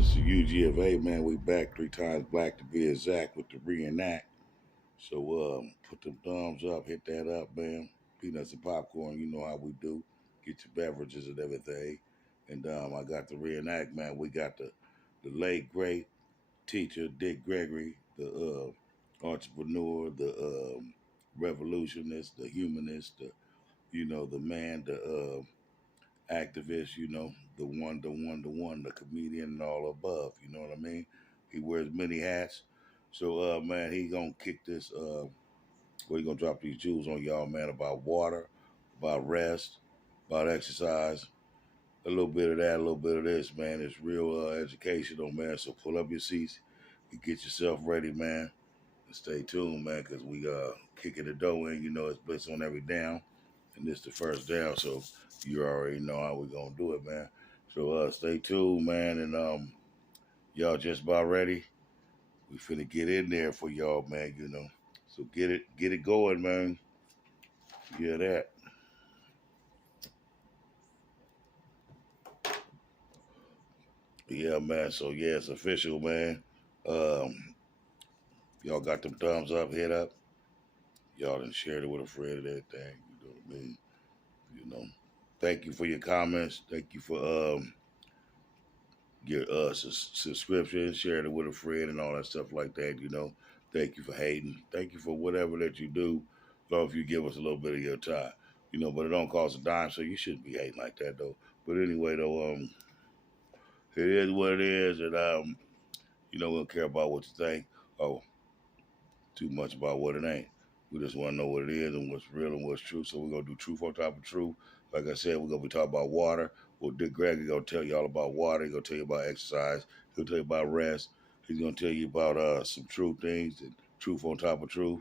It's the UGFA, man. We back 3 times black to be exact with the reenact. So put the thumbs up, hit that up, man. Peanuts and popcorn, you know how we do. Get your beverages and everything. And I got the reenact, man. We got the late great teacher Dick Gregory, the entrepreneur, the revolutionist, the humanist, the man, the activist, the comedian and all above, you know what I mean? He wears many hats. So man, he gonna kick this he gonna drop these jewels on y'all, man, about water, about rest, about exercise, a little bit of that, a little bit of this, man. It's real educational, man. So pull up your seats and get yourself ready, man. And stay tuned, man, because we kicking the dough in, it's blitz on every down. And this the first down, so you already know how we gonna do it, man. So stay tuned, man, and y'all just about ready. We finna get in there for y'all, man. So get it going, man. Yeah, that. Yeah, man. So yeah, it's official, man. Um, y'all got them thumbs up, hit up. Y'all done shared it with a friend and everything. You know what I mean? You know. Thank you for your comments. Thank you for your subscription, sharing it with a friend and all that stuff like that. Thank you for hating. Thank you for whatever that you do, as long as you give us a little bit of your time. But it don't cost a dime, so you shouldn't be hating like that though. But anyway though, it is what it is, and we don't care about what you think. Oh, too much about what it ain't. We just want to know what it is and what's real and what's true. So we're gonna do truth on top of truth. Like I said, we're gonna be talking about water. Well, Dick Gregory gonna tell you all about water. He's gonna tell you about exercise. He'll tell you about rest. He's gonna tell you about some true things and truth on top of truth.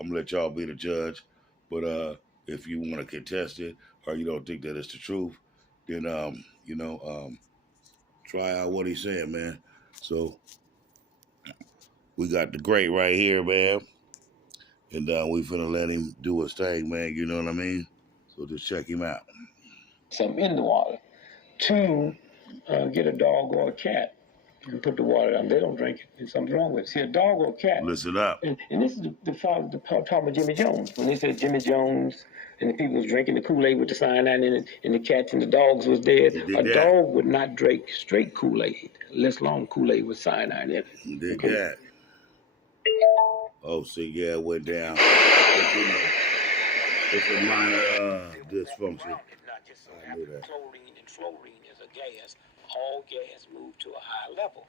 I'm gonna let y'all be the judge. But if you want to contest it or you don't think that it's the truth, then try out what he's saying, man. So we got the great right here, man. And we finna let him do his thing, man. You know what I mean? So just check him out. Something in the water. Two, get a dog or a cat and put the water down. They don't drink it. There's something wrong with it. See, a dog or a cat. Listen up. And this is the talk of Jimmy Jones. When they said Jimmy Jones and the people was drinking the Kool-Aid with the cyanide in it, and the cats and the dogs was dead, dog would not drink straight Kool-Aid, less long Kool-Aid with cyanide in it. He did that. Oh, see, yeah, it went down. It's a minor dysfunction. Not just so after chlorine and fluorine is a gas, all gas move to a high level.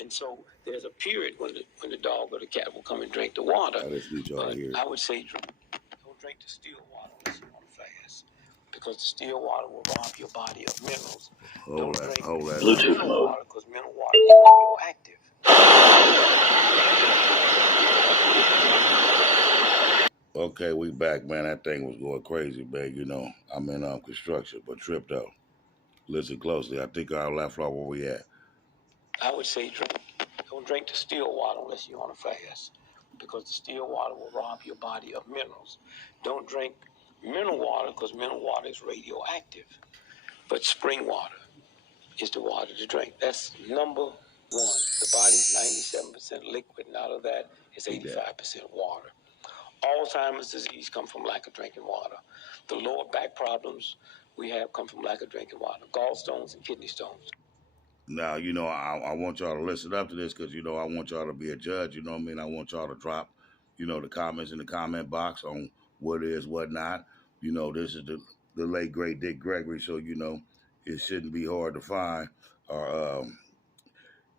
And so there's a period when the dog or the cat will come and drink the water. I would say don't drink the still water unless you want to fast, because the still water will rob your body of minerals. Don't drink mineral water, because mineral water is radioactive. Okay, we back, man. That thing was going crazy, man. I'm in construction, but tripped out. Listen closely. I think I left off where we at. I would say don't drink the still water unless you're on a fast, because the still water will rob your body of minerals. Don't drink mineral water, because mineral water is radioactive. But spring water is the water to drink. That's number one. The body's 97% liquid, and out of that is 85% water. Alzheimer's disease comes from lack of drinking water. The lower back problems we have come from lack of drinking water. Gallstones and kidney stones. Now, I want y'all to listen up to this because, I want y'all to be a judge. You know what I mean? I want y'all to drop, the comments in the comment box on what is, what not. This is the late, great Dick Gregory. So, it shouldn't be hard to find or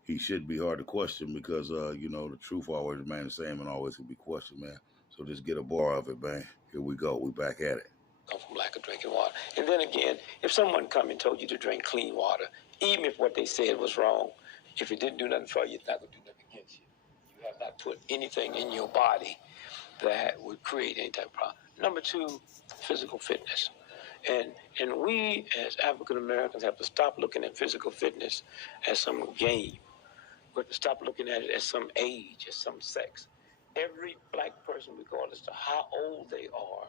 he shouldn't be hard to question because, the truth always remains the same and always can be questioned, man. So just get a bar of it, man. Here we go. We back at it. Come from lack of drinking water. And then again, if someone come and told you to drink clean water, even if what they said was wrong, if it didn't do nothing for you, it's not going to do nothing against you. You have not put anything in your body that would create any type of problem. Number two, physical fitness. And we as African Americans have to stop looking at physical fitness as some game. We have to stop looking at it as some age, as some sex. Every black person, regardless of how old they are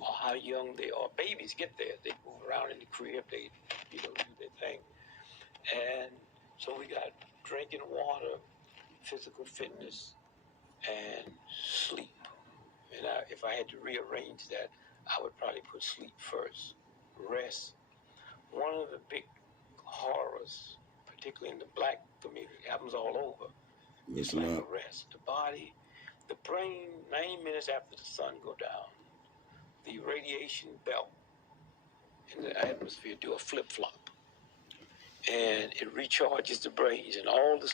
or how young they are, babies get there. They move around in the crib, they do their thing. And So we got drinking water, physical fitness, and sleep. And if I had to rearrange that, I would probably put sleep first. Rest. One of the big horrors, particularly in the black community, happens all over. It's lack of rest. The body, the brain, 90 minutes after the sun go down, the radiation belt in the atmosphere do a flip-flop. And it recharges the brains and all the...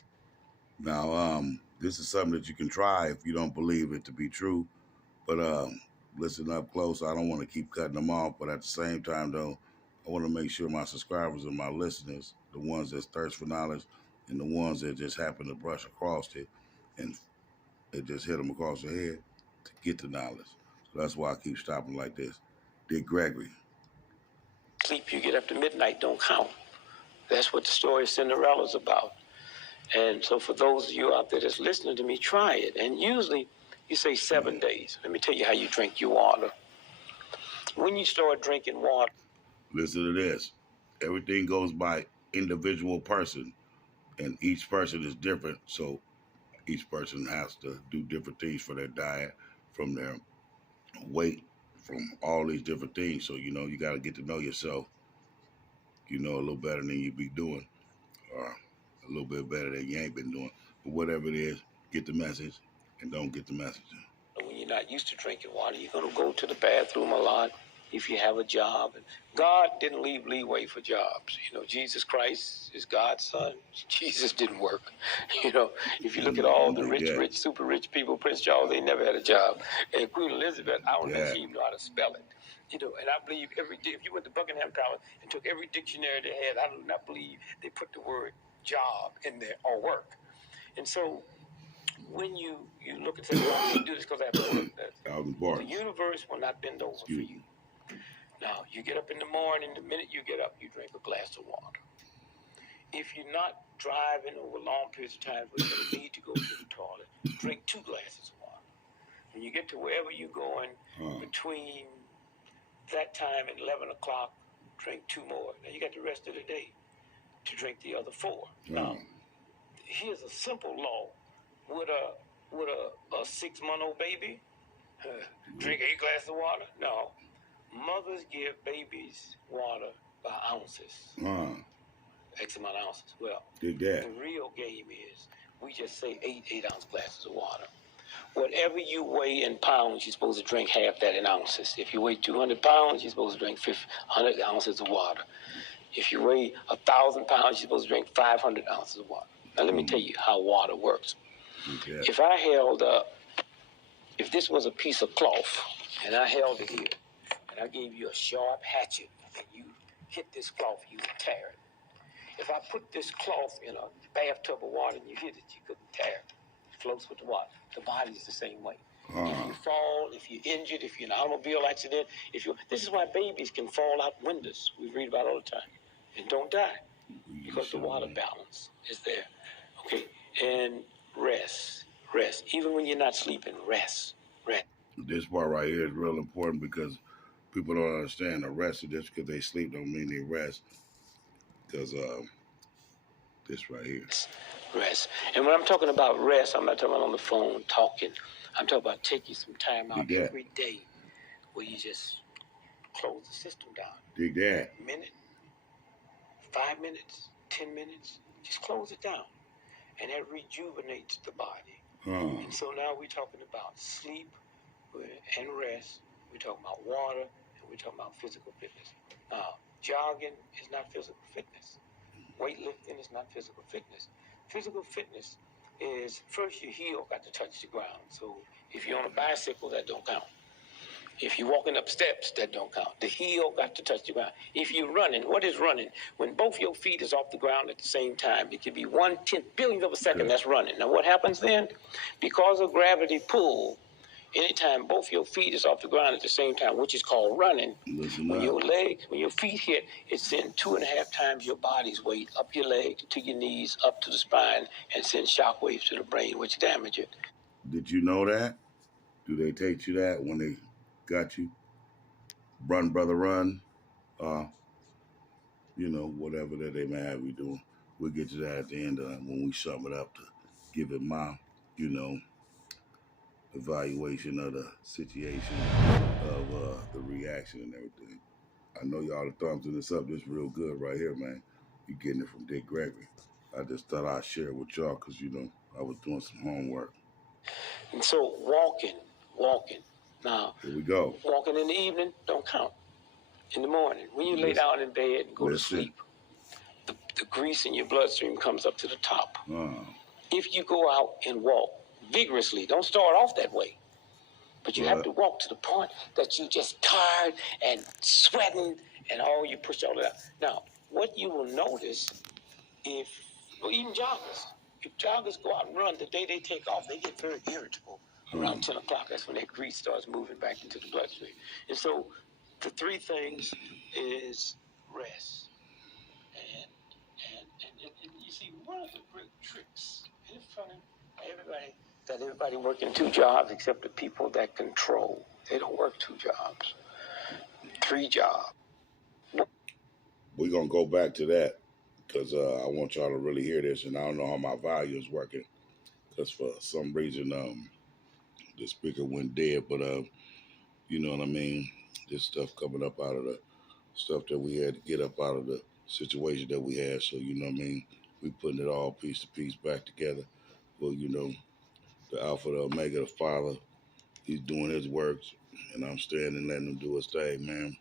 Now, this is something that you can try if you don't believe it to be true. But listen up close. I don't want to keep cutting them off, but at the same time, though, I want to make sure my subscribers and my listeners, the ones that thirst for knowledge and the ones that just happen to brush across it and it just hit them across the head to get the knowledge. So that's why I keep stopping like this. Dick Gregory. Sleep you get up to midnight don't count. That's what the story of Cinderella's about. And so for those of you out there that's listening to me, try it. And usually you say 7 days. Let me tell you how you drink your water. When you start drinking water... Listen to this. Everything goes by individual person, and each person is different. So each person has to do different things for their diet, from their weight, from all these different things. So, you got to get to know yourself, a little better than you be doing, or a little bit better than you ain't been doing. But whatever it is, get the message and don't get the message. When you're not used to drinking water, you're going to go to the bathroom a lot if you have a job. And God didn't leave leeway for jobs. Jesus Christ is God's son. Jesus didn't work. If you look at all the rich, super rich people, Prince Charles, they never had a job. And Queen Elizabeth, I don't think she even know how to spell it. And I believe if you went to Buckingham Palace and took every dictionary they had, I do not believe they put the word job in there or work. And so when you look and say, well, I can't do this because I have to work, the universe will not bend over for you. Now, you get up in the morning, the minute you get up, you drink a glass of water. If you're not driving over long periods of time where you need to go to the toilet, drink 2 glasses of water. When you get to wherever you're going, between that time and 11 o'clock, drink 2 more. Now, you got the rest of the day to drink the other 4. Now, here's a simple law. Would a 6-month-old baby drink 8 glasses of water? No. Mothers give babies water by ounces. X amount of ounces. Well, the real game is we just say 8-ounce glasses of water. Whatever you weigh in pounds, you're supposed to drink half that in ounces. If you weigh 200 pounds, you're supposed to drink 100 ounces of water. If you weigh 1,000 pounds, you're supposed to drink 500 ounces of water. Now, let me tell you how water works. If I held if this was a piece of cloth, and I held it here, and I gave you a sharp hatchet, and you hit this cloth, you would tear it. If I put this cloth in a bathtub of water and you hit it, you couldn't tear it. It floats with the water. The body is the same way. If you fall, if you're injured, if you're in an automobile accident, this is why babies can fall out windows. We read about it all the time, and don't die because the water balance is there. Okay, and rest. Even when you're not sleeping, rest. This part right here is real important because people don't understand the rest of this. Because they sleep don't mean they rest. Because this right here. Rest. And when I'm talking about rest, I'm not talking about on the phone talking. I'm talking about taking some time out every day where you just close the system down. Dig that. A minute, 5 minutes, 10 minutes, just close it down. And that rejuvenates the body. And so now we're talking about sleep and rest. We're talking about water, and we're talking about physical fitness. Now, jogging is not physical fitness. Weightlifting is not physical fitness. Physical fitness is first your heel got to touch the ground. So if you're on a bicycle, that don't count. If you're walking up steps, that don't count. The heel got to touch the ground. If you're running, what is running? When both your feet is off the ground at the same time, it could be 1/10 billionth of a second, that's running. Now what happens then? Because of gravity pull, anytime both your feet is off the ground at the same time, which is called running, when your feet hit, it sends 2.5 times your body's weight up your leg to your knees, up to the spine, and sends shock waves to the brain, which damage it. Did you know that? Do they teach you that when they got you? Run, brother, run. Whatever that they may have you doing. We'll get to that at the end when we sum it up to give it my, you know, evaluation of the situation of the reaction and everything. I know y'all are thumbsing this up just real good right here, man. You getting it from Dick Gregory. I just thought I'd share it with y'all because, you know, I was doing some homework. And so walking. Now, here we go. Walking in the evening don't count. In the morning, when you lay down in bed and go to sleep, the grease in your bloodstream comes up to the top. If you go out and walk vigorously, don't start off that way, but you have to walk to the point that you just tired and sweating and all you push all that out. Now, what you will notice even if joggers go out and run, the day they take off, they get very irritable. Around 10 o'clock, that's when that grease starts moving back into the bloodstream. And so the three things is rest. And you see, one of the great tricks, and it's funny, everybody working two jobs except the people that control. They don't work two jobs, three jobs. We're going to go back to that because I want y'all to really hear this, and I don't know how my volume is working because for some reason the speaker went dead, but you know what I mean? This stuff coming up out of the stuff that we had to get up out of the situation that we had. So, you know what I mean? We putting it all piece to piece back together. Well, you know, the Alpha, the Omega, the Father, he's doing his works, and I'm standing letting him do his thing, man.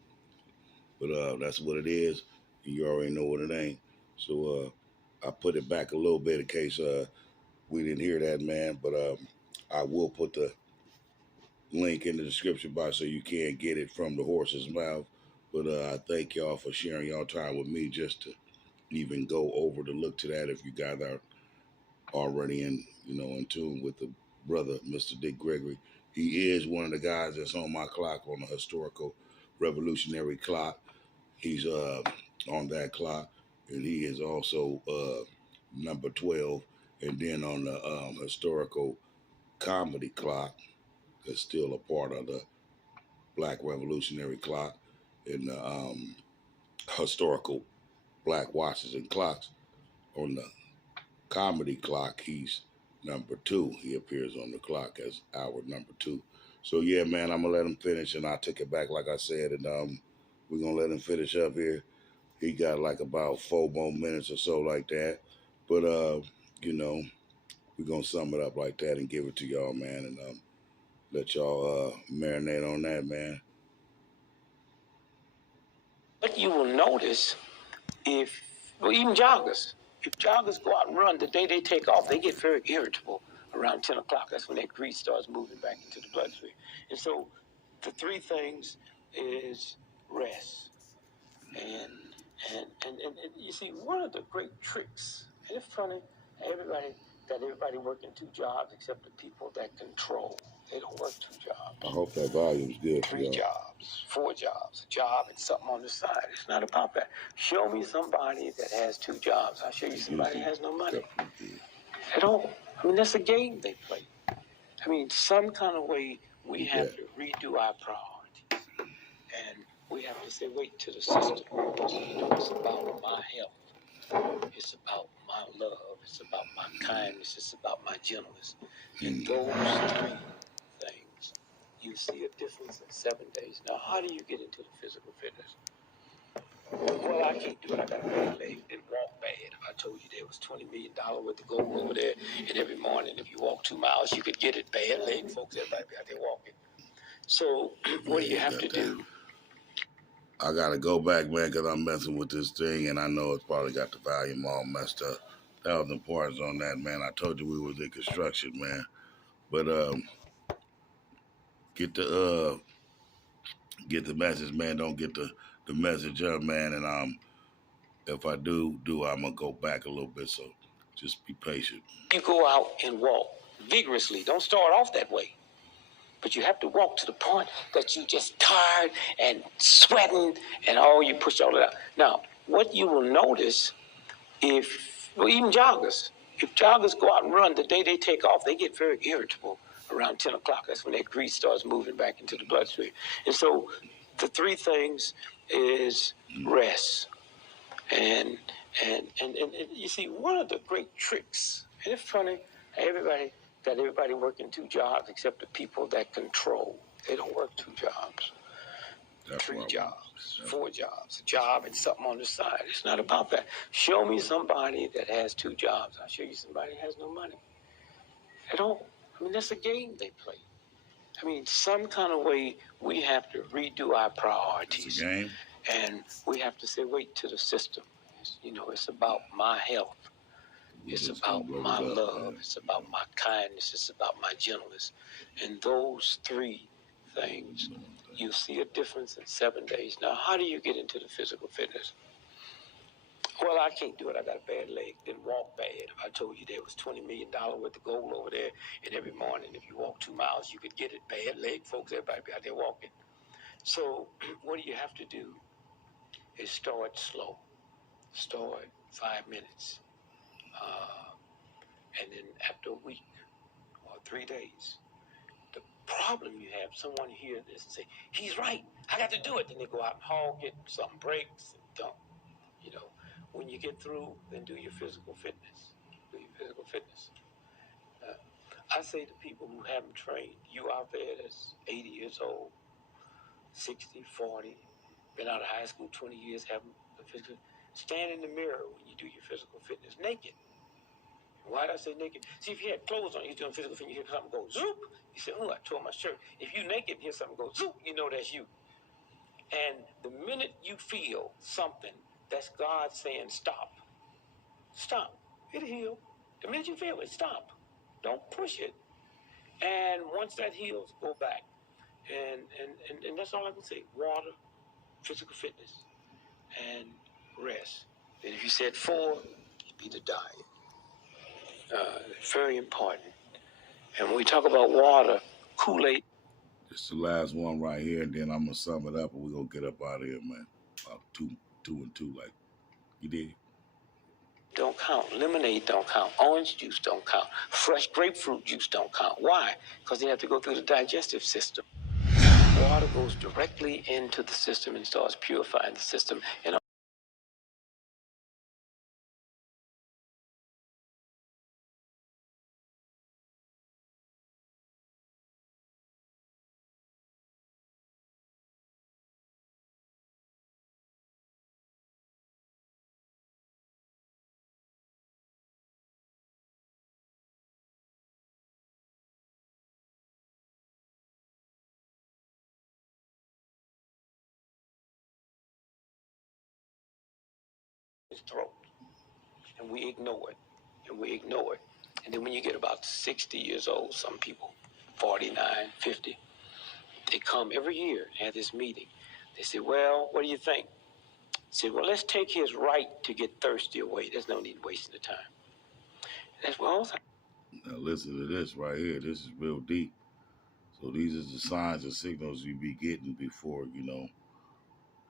But that's what it is. You already know what it ain't. So I put it back a little bit in case we didn't hear that, man. But I will put the link in the description box so you can get it from the horse's mouth. But I thank y'all for sharing y'all time with me just to even go over to look to that if you guys are already in tune with the brother, Mr. Dick Gregory. He is one of the guys that's on my clock, on the historical revolutionary clock. He's on that clock, and he is also number 12. And then on the historical comedy clock, that's still a part of the Black Revolutionary Clock and the historical Black watches and clocks. On the comedy clock, he's number 2. He appears on the clock as hour number 2. So yeah, man, I'm gonna let him finish, and I'll take it back like I said, and we're gonna let him finish up here. He got like about 4 more minutes or so like that. But you know, we're gonna sum it up like that and give it to y'all, man, and let y'all marinate on that, man. What you will notice even joggers, if joggers go out and run, the day they take off, they get very irritable. Around 10 o'clock, that's when that grease starts moving back into the bloodstream. And so the three things is rest. And you see, one of the great tricks, and it's funny, everybody working two jobs except the people that control. They don't work two jobs. I hope that volume's good for Three y'all. jobs, 4 jobs, a job and something on the side. It's not about that. Show me somebody that has 2 jobs. I'll show you somebody that has no money at all. I mean, that's a game they play. I mean, some kind of way we have to redo our priorities. And we have to say, wait till the system. It's about my health. It's about my love. It's about my kindness. It's about my gentleness. And those 3 things, you see a difference in 7 days. Now, how do you get into the physical fitness? Well, I can't do it. I got a bad leg. Didn't walk bad. If I told you there was $20 million worth of gold over there, and every morning if you walk 2 miles, you could get it. Bad leg folks, everybody be out there walking. So what do you have to do? I gotta go back, man, because I'm messing with this thing, and I know it's probably got the volume all messed up. Thousand parts on that, man. I told you we was in construction, man. But get the message, man. Don't get the message up, man. And if I do, I'm gonna go back a little bit. So just be patient. You go out and walk vigorously. Don't start off that way. But you have to walk to the point that you just tired and sweating and all you push all that out. Now, what you will notice even joggers, if joggers go out and run, the day they take off, they get very irritable. Around 10 o'clock, that's when that grease starts moving back into the bloodstream. And so the 3 things is rest. And And you see, one of the great tricks, and it's funny, everybody working 2 jobs except the people that control. They don't work 2 jobs. That's 3 jobs, 4 jobs, a job and something on the side. It's not about that. Show me somebody that has 2 jobs. I'll show you somebody that has no money. They don't. I mean, that's a game they play. I mean, some kind of way we have to redo our priorities. It's a game. And we have to say, wait to the system. It's about my health. It's about my love. It's about my kindness. It's about my gentleness. And those 3 things, you'll see a difference in 7 days. Now, how do you get into the physical fitness? Well, I can't do it. I got a bad leg. Didn't walk bad. If I told you there was $20 million worth of gold over there, and every morning if you walk 2 miles, you could get it. Bad leg, folks, everybody be out there walking. So what do you have to do is start slow. Start 5 minutes. And then after a week or 3 days, the problem you have, someone hear this and say, he's right, I got to do it. Then they go out and hog it, something breaks, and dump. When you get through, then do your physical fitness. Do your physical fitness. I say to people who haven't trained, you out there that's 80 years old, 60, 40, been out of high school 20 years, haven't physical, stand in the mirror when you do your physical fitness naked. Why did I say naked? See, if you had clothes on, you're doing physical fitness, you hear something go zoop, you say, oh, I tore my shirt. If you naked and hear something go zoop, you know that's you. And the minute you feel something, that's God saying stop. Stop. It'll heal. The minute you feel it, stop. Don't push it. And once that heals, go back. And that's all I can say. Water, physical fitness, and rest. And if you said 4, it'd be the diet. Very important. And when we talk about water, Kool-Aid. This is the last one right here, and then I'm going to sum it up, and we're going to get up out of here, man. About two and two, like you did. Don't count. Lemonade don't count. Orange juice don't count. Fresh grapefruit juice don't count. Why? Because they have to go through the digestive system. Water goes directly into the system and starts purifying the system. And his throat. And we ignore it. And we ignore it. And then when you get about 60 years old, some people, 49, 50, they come every year and have this meeting. They say, well, what do you think? I said, well, let's take his right to get thirsty away. There's no need wasting the time. And that's what all. Now listen to this right here. This is real deep. So these are the signs and signals you be getting before,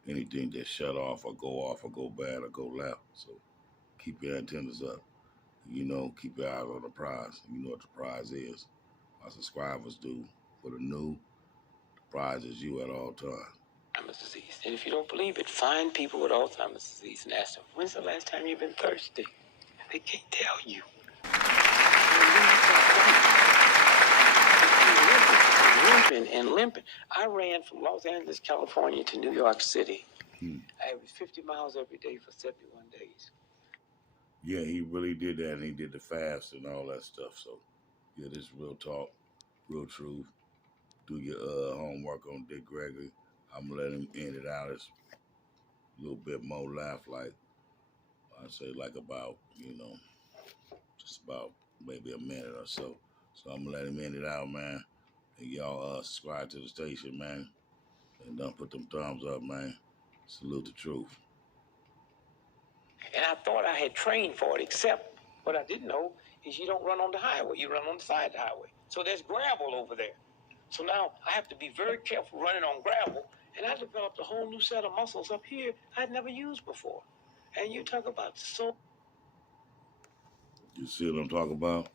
anything that shut off or go bad or go left. So keep your antennas up. Keep your eyes on the prize. You know what the prize is. My subscribers do. For the new, the prize is you at all times. Alzheimer's disease. And if you don't believe it, find people with Alzheimer's disease and ask them, when's the last time you've been thirsty? And they can't tell you. Limping. I ran from Los Angeles, California to New York City. I was 50 miles every day for 71 days. Yeah, he really did that, and he did the fast and all that stuff. So, yeah, this is real talk, real truth. Do your homework on Dick Gregory. I'm going to let him end it out. It's a little bit more laugh, like, I'd say like about, just about maybe a minute or so. So I'm going to let him end it out, man. And y'all subscribe to the station, man. And don't put them thumbs up, man. Salute the truth. And I thought I had trained for it, except what I didn't know is you don't run on the highway. You run on the side of the highway. So there's gravel over there. So now I have to be very careful running on gravel. And I developed a whole new set of muscles up here I'd never used before. And you talk about You see what I'm talking about?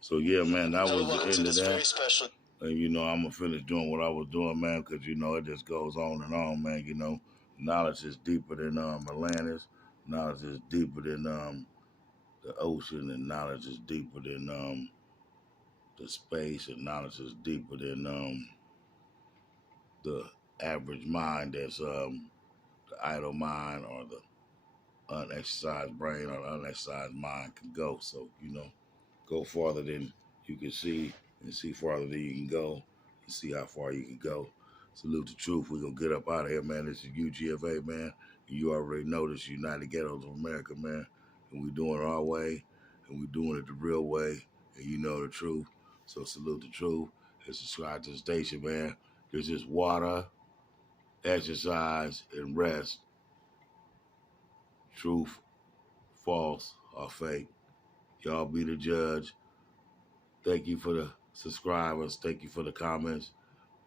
So, yeah, man, that was the end of that. Very special. And, I'm going to finish doing what I was doing, man, because, it just goes on and on, man. Knowledge is deeper than Atlantis. Knowledge is deeper than the ocean, and knowledge is deeper than the space, and knowledge is deeper than the average mind. That's the idle mind or the unexercised brain or unexercised mind can go. So, go farther than you can see and see farther than you can go and see how far you can go. Salute the truth. We're going to get up out of here, man. This is UGFA, man. And you already know this, United Ghettos of America, man. And we're doing it our way, and we're doing it the real way, and you know the truth. So salute the truth and subscribe to the station, man. There's just water, exercise, and rest. Truth, false, or fake. Y'all be the judge. Thank you for the subscribers. Thank you for the comments.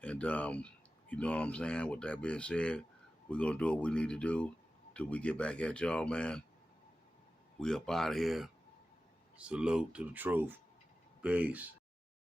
And you know what I'm saying? With that being said, we're gonna do what we need to do till we get back at y'all, man. We up out of here. Salute to the truth. Peace.